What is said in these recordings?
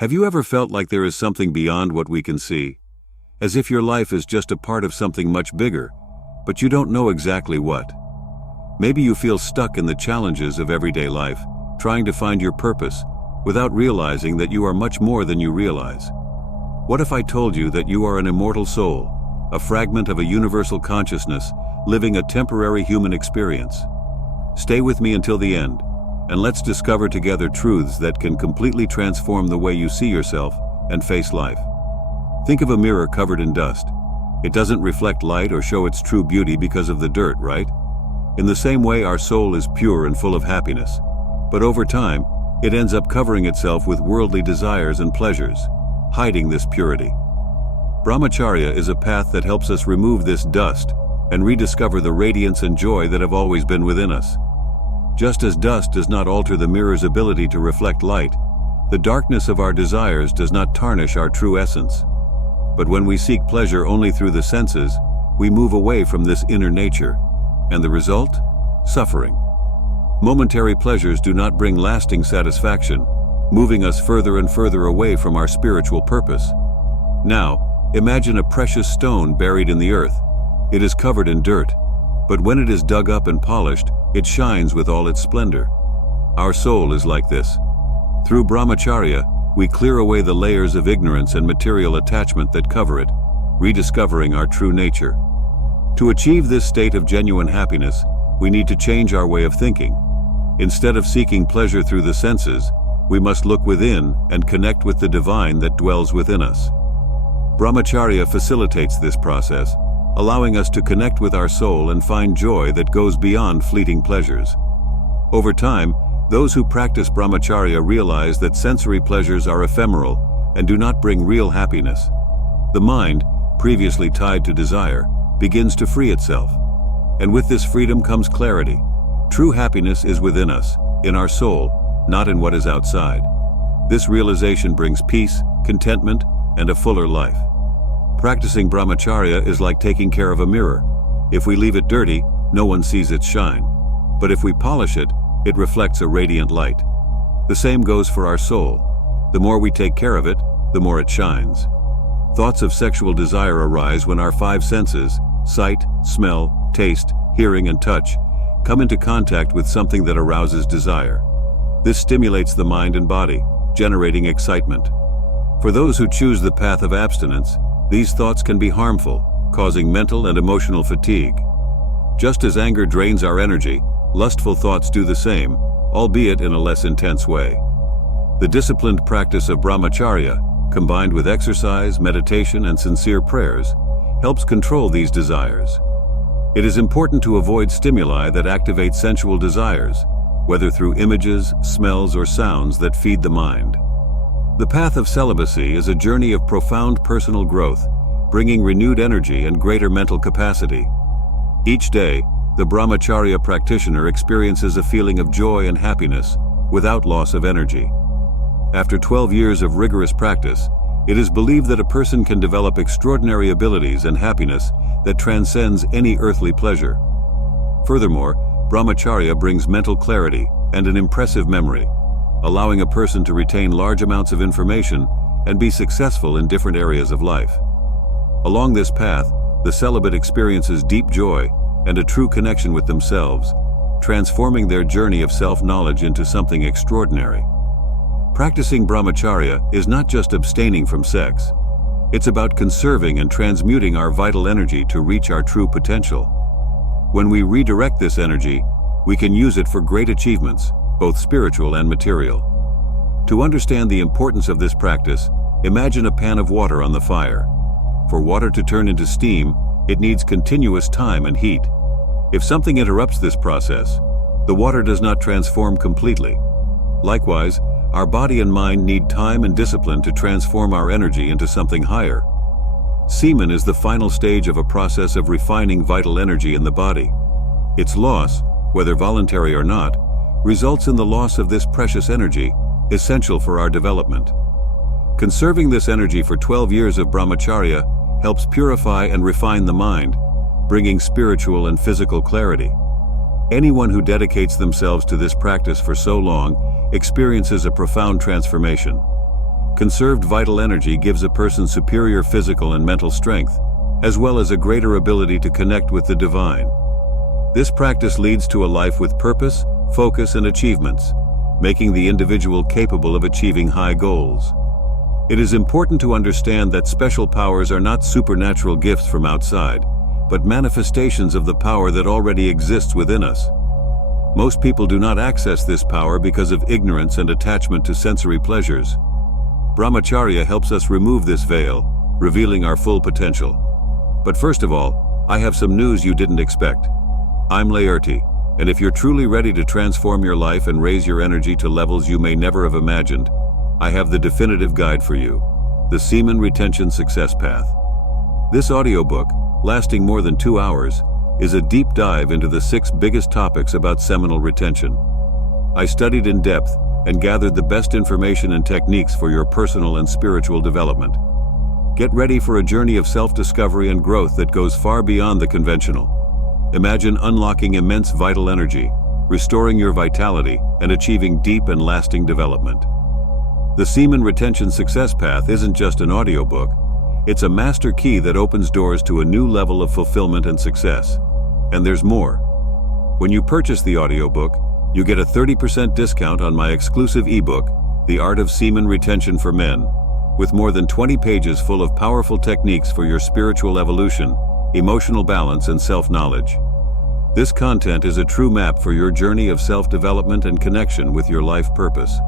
Have you ever felt like there is something beyond what we can see? As if your life is just a part of something much bigger, but you don't know exactly what. Maybe you feel stuck in the challenges of everyday life, trying to find your purpose, without realizing that you are much more than you realize. What if I told you that you are an immortal soul, a fragment of a universal consciousness, living a temporary human experience? Stay with me until the end, and let's discover together truths that can completely transform the way you see yourself and face life. Think of a mirror covered in dust. It doesn't reflect light or show its true beauty because of the dirt, right? In the same way, our soul is pure and full of happiness, but over time, it ends up covering itself with worldly desires and pleasures, hiding this purity. Brahmacharya is a path that helps us remove this dust and rediscover the radiance and joy that have always been within us. Just as dust does not alter the mirror's ability to reflect light, the darkness of our desires does not tarnish our true essence. But when we seek pleasure only through the senses, we move away from this inner nature. And the result? Suffering. Momentary pleasures do not bring lasting satisfaction, moving us further and further away from our spiritual purpose. Now, imagine a precious stone buried in the earth. It is covered in dirt, but when it is dug up and polished, it shines with all its splendor. Our soul is like this. Through Brahmacharya, we clear away the layers of ignorance and material attachment that cover it, rediscovering our true nature. To achieve this state of genuine happiness, we need to change our way of thinking. Instead of seeking pleasure through the senses, we must look within and connect with the divine that dwells within us. Brahmacharya facilitates this process, allowing us to connect with our soul and find joy that goes beyond fleeting pleasures. Over time, those who practice Brahmacharya realize that sensory pleasures are ephemeral and do not bring real happiness. The mind, previously tied to desire, begins to free itself. And with this freedom comes clarity. True happiness is within us, in our soul, not in what is outside. This realization brings peace, contentment, and a fuller life. Practicing Brahmacharya is like taking care of a mirror. If we leave it dirty, no one sees its shine. But if we polish it, it reflects a radiant light. The same goes for our soul. The more we take care of it, the more it shines. Thoughts of sexual desire arise when our five senses, sight, smell, taste, hearing, and touch, come into contact with something that arouses desire. This stimulates the mind and body, generating excitement. For those who choose the path of abstinence, these thoughts can be harmful, causing mental and emotional fatigue. Just as anger drains our energy, lustful thoughts do the same, albeit in a less intense way. The disciplined practice of Brahmacharya, combined with exercise, meditation, and sincere prayers, helps control these desires. It is important to avoid stimuli that activate sensual desires, whether through images, smells, or sounds that feed the mind. The path of celibacy is a journey of profound personal growth, bringing renewed energy and greater mental capacity. Each day, the Brahmacharya practitioner experiences a feeling of joy and happiness without loss of energy. After 12 years of rigorous practice, it is believed that a person can develop extraordinary abilities and happiness that transcends any earthly pleasure. Furthermore, Brahmacharya brings mental clarity and an impressive memory, allowing a person to retain large amounts of information and be successful in different areas of life. Along this path, the celibate experiences deep joy and a true connection with themselves, transforming their journey of self-knowledge into something extraordinary. Practicing Brahmacharya is not just abstaining from sex. It's about conserving and transmuting our vital energy to reach our true potential. When we redirect this energy, we can use it for great achievements, both spiritual and material. To understand the importance of this practice, imagine a pan of water on the fire. For water to turn into steam, it needs continuous time and heat. If something interrupts this process, the water does not transform completely. Likewise, our body and mind need time and discipline to transform our energy into something higher. Semen is the final stage of a process of refining vital energy in the body. Its loss, whether voluntary or not, results in the loss of this precious energy, essential for our development. Conserving this energy for 12 years of Brahmacharya helps purify and refine the mind, bringing spiritual and physical clarity. Anyone who dedicates themselves to this practice for so long experiences a profound transformation. Conserved vital energy gives a person superior physical and mental strength, as well as a greater ability to connect with the divine. This practice leads to a life with purpose, focus, and achievements, making the individual capable of achieving high goals. It is important to understand that special powers are not supernatural gifts from outside, but manifestations of the power that already exists within us. Most people do not access this power because of ignorance and attachment to sensory pleasures. Brahmacharya helps us remove this veil, revealing our full potential. But first of all, I have some news you didn't expect. I'm Laerti, and if you're truly ready to transform your life and raise your energy to levels you may never have imagined, I have the definitive guide for you, the Semen Retention Success Path. This audiobook, lasting more than 2 hours, is a deep dive into the 6 biggest topics about seminal retention. I studied in depth and gathered the best information and techniques for your personal and spiritual development. Get ready for a journey of self-discovery and growth that goes far beyond the conventional. Imagine unlocking immense vital energy, restoring your vitality, and achieving deep and lasting development. The Semen Retention Success Path isn't just an audiobook, it's a master key that opens doors to a new level of fulfillment and success. And there's more. When you purchase the audiobook, you get a 30% discount on my exclusive ebook, The Art of Semen Retention for Men, with more than 20 pages full of powerful techniques for your spiritual evolution, emotional balance, and self-knowledge. This content is a true map for your journey of self-development and connection with your life purpose.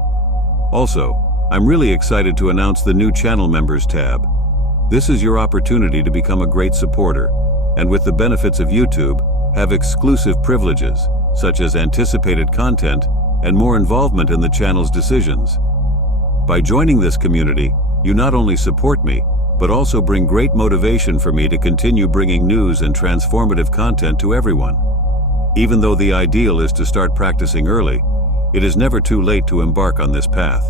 Also, I'm really excited to announce the new Channel Members tab. This is your opportunity to become a great supporter, and with the benefits of YouTube, have exclusive privileges, such as anticipated content and more involvement in the channel's decisions. By joining this community, you not only support me, but also bring great motivation for me to continue bringing news and transformative content to everyone. Even though the ideal is to start practicing early, it is never too late to embark on this path.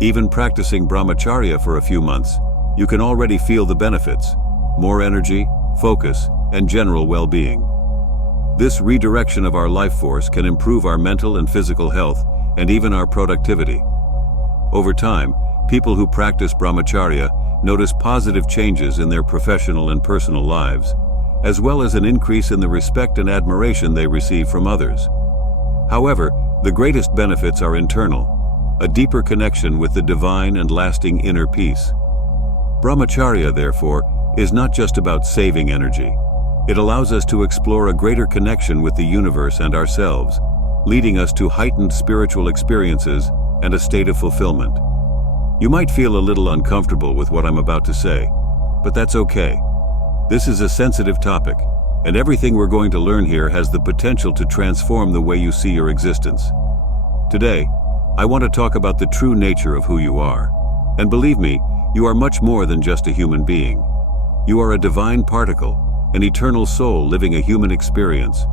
Even practicing Brahmacharya for a few months, you can already feel the benefits: more energy, focus, and general well-being. This redirection of our life force can improve our mental and physical health, and even our productivity. Over time, people who practice Brahmacharya notice positive changes in their professional and personal lives, as well as an increase in the respect and admiration they receive from others. However, the greatest benefits are internal, a deeper connection with the divine and lasting inner peace. Brahmacharya, therefore, is not just about saving energy. It allows us to explore a greater connection with the universe and ourselves, leading us to heightened spiritual experiences and a state of fulfillment. You might feel a little uncomfortable with what I'm about to say, but that's okay. This is a sensitive topic, and everything we're going to learn here has the potential to transform the way you see your existence. Today, I want to talk about the true nature of who you are. And believe me, you are much more than just a human being. You are a divine particle, an eternal soul living a human experience.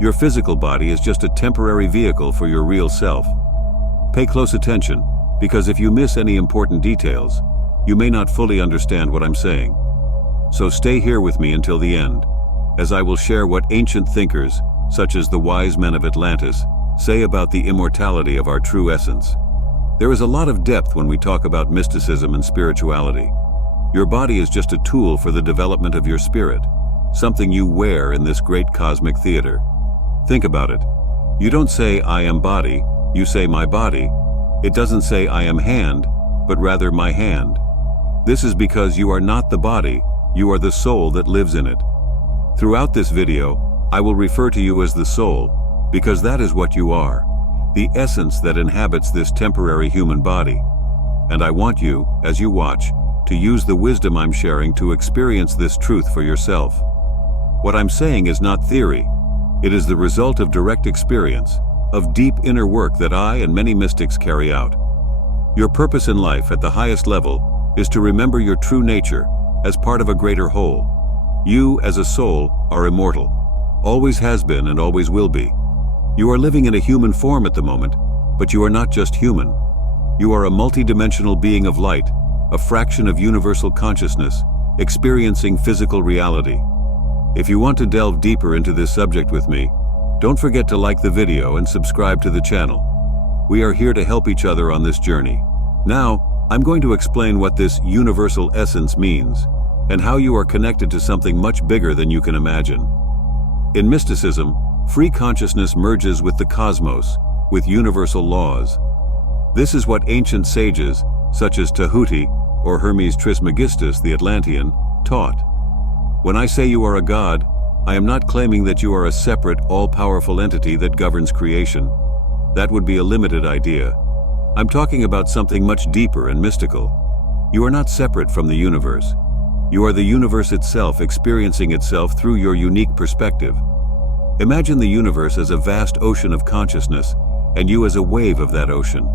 Your physical body is just a temporary vehicle for your real self. Pay close attention, because if you miss any important details, you may not fully understand what I'm saying. So stay here with me until the end, as I will share what ancient thinkers, such as the wise men of Atlantis, say about the immortality of our true essence. There is a lot of depth when we talk about mysticism and spirituality. Your body is just a tool for the development of your spirit, something you wear in this great cosmic theater. Think about it. You don't say, "I am body," you say, "my body." It doesn't say, "I am hand," but rather, "my hand." This is because you are not the body, you are the soul that lives in it. Throughout this video, I will refer to you as the soul, because that is what you are, the essence that inhabits this temporary human body. And I want you, as you watch, to use the wisdom I'm sharing to experience this truth for yourself. What I'm saying is not theory. It is the result of direct experience, of deep inner work that I and many mystics carry out. Your purpose in life at the highest level is to remember your true nature as part of a greater whole. You, as a soul, are immortal, always has been and always will be. You are living in a human form at the moment, but you are not just human. You are a multidimensional being of light, a fraction of universal consciousness, experiencing physical reality. If you want to delve deeper into this subject with me, don't forget to like the video and subscribe to the channel. We are here to help each other on this journey. Now, I'm going to explain what this universal essence means, and how you are connected to something much bigger than you can imagine. In mysticism, free consciousness merges with the cosmos, with universal laws. This is what ancient sages, such as Tahuti or Hermes Trismegistus the Atlantean, taught. When I say you are a god, I am not claiming that you are a separate, all-powerful entity that governs creation. That would be a limited idea. I'm talking about something much deeper and mystical. You are not separate from the universe. You are the universe itself experiencing itself through your unique perspective. Imagine the universe as a vast ocean of consciousness, and you as a wave of that ocean.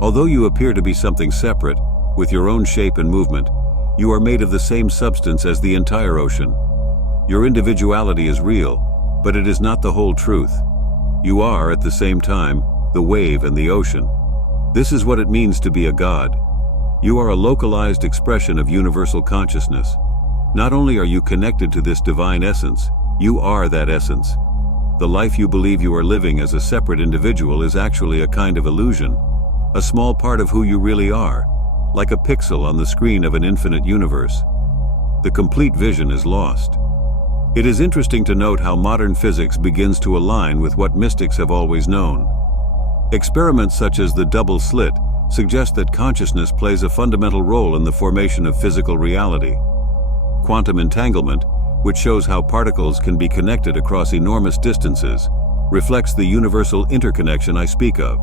Although you appear to be something separate, with your own shape and movement, you are made of the same substance as the entire ocean. Your individuality is real, but it is not the whole truth. You are, at the same time, the wave and the ocean. This is what it means to be a god. You are a localized expression of universal consciousness. Not only are you connected to this divine essence, you are that essence. The life you believe you are living as a separate individual is actually a kind of illusion, a small part of who you really are, like a pixel on the screen of an infinite universe. The complete vision is lost. It is interesting to note how modern physics begins to align with what mystics have always known. Experiments such as the double slit suggest that consciousness plays a fundamental role in the formation of physical reality. Quantum entanglement, which shows how particles can be connected across enormous distances, reflects the universal interconnection I speak of.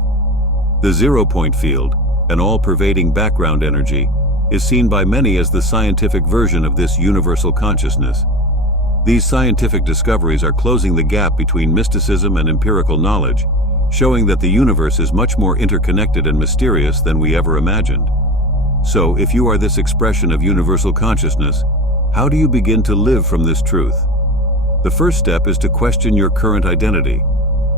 The zero-point field, an all-pervading background energy, is seen by many as the scientific version of this universal consciousness. These scientific discoveries are closing the gap between mysticism and empirical knowledge, showing that the universe is much more interconnected and mysterious than we ever imagined. So, if you are this expression of universal consciousness, how do you begin to live from this truth? The first step is to question your current identity.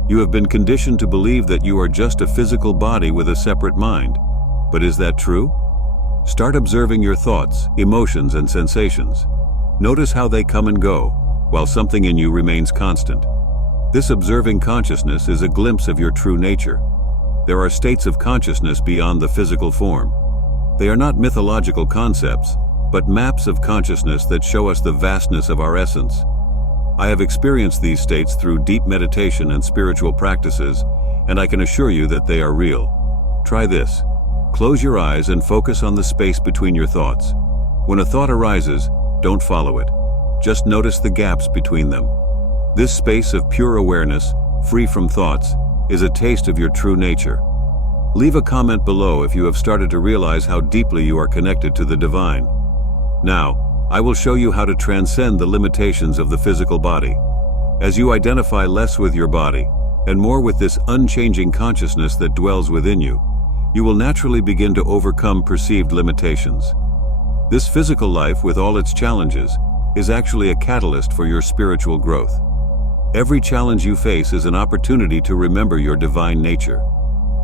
You have been conditioned to believe that you are just a physical body with a separate mind. But is that true? Start observing your thoughts, emotions, and sensations. Notice how they come and go, while something in you remains constant. This observing consciousness is a glimpse of your true nature. There are states of consciousness beyond the physical form. They are not mythological concepts, but maps of consciousness that show us the vastness of our essence. I have experienced these states through deep meditation and spiritual practices, and I can assure you that they are real. Try this. Close your eyes and focus on the space between your thoughts. When a thought arises, don't follow it. Just notice the gaps between them. This space of pure awareness, free from thoughts, is a taste of your true nature. Leave a comment below if you have started to realize how deeply you are connected to the divine. Now, I will show you how to transcend the limitations of the physical body. As you identify less with your body, and more with this unchanging consciousness that dwells within you, you will naturally begin to overcome perceived limitations. This physical life, with all its challenges, is actually a catalyst for your spiritual growth. Every challenge you face is an opportunity to remember your divine nature.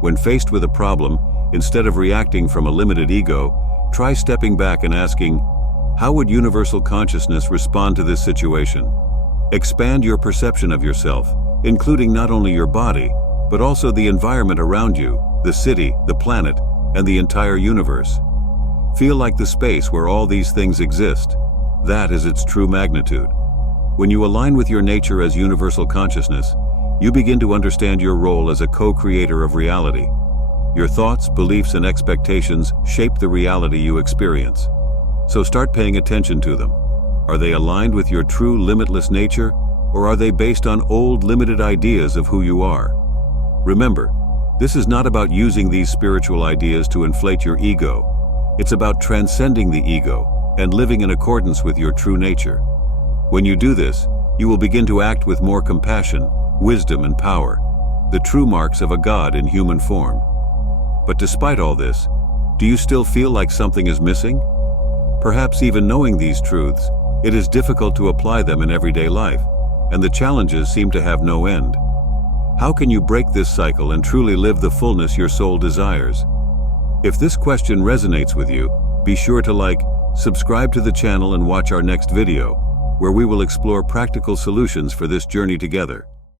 When faced with a problem, instead of reacting from a limited ego, try stepping back and asking, how would universal consciousness respond to this situation? Expand your perception of yourself, including not only your body, but also the environment around you, the city, the planet, and the entire universe. Feel like the space where all these things exist. That is its true magnitude. When you align with your nature as universal consciousness, you begin to understand your role as a co-creator of reality. Your thoughts, beliefs, and expectations shape the reality you experience. So start paying attention to them. Are they aligned with your true limitless nature, or are they based on old limited ideas of who you are? Remember, this is not about using these spiritual ideas to inflate your ego. It's about transcending the ego and living in accordance with your true nature. When you do this, you will begin to act with more compassion, wisdom, and power, the true marks of a god in human form. But despite all this, do you still feel like something is missing? Perhaps even knowing these truths, it is difficult to apply them in everyday life, and the challenges seem to have no end. How can you break this cycle and truly live the fullness your soul desires? If this question resonates with you, be sure to like, subscribe to the channel, and watch our next video, where we will explore practical solutions for this journey together.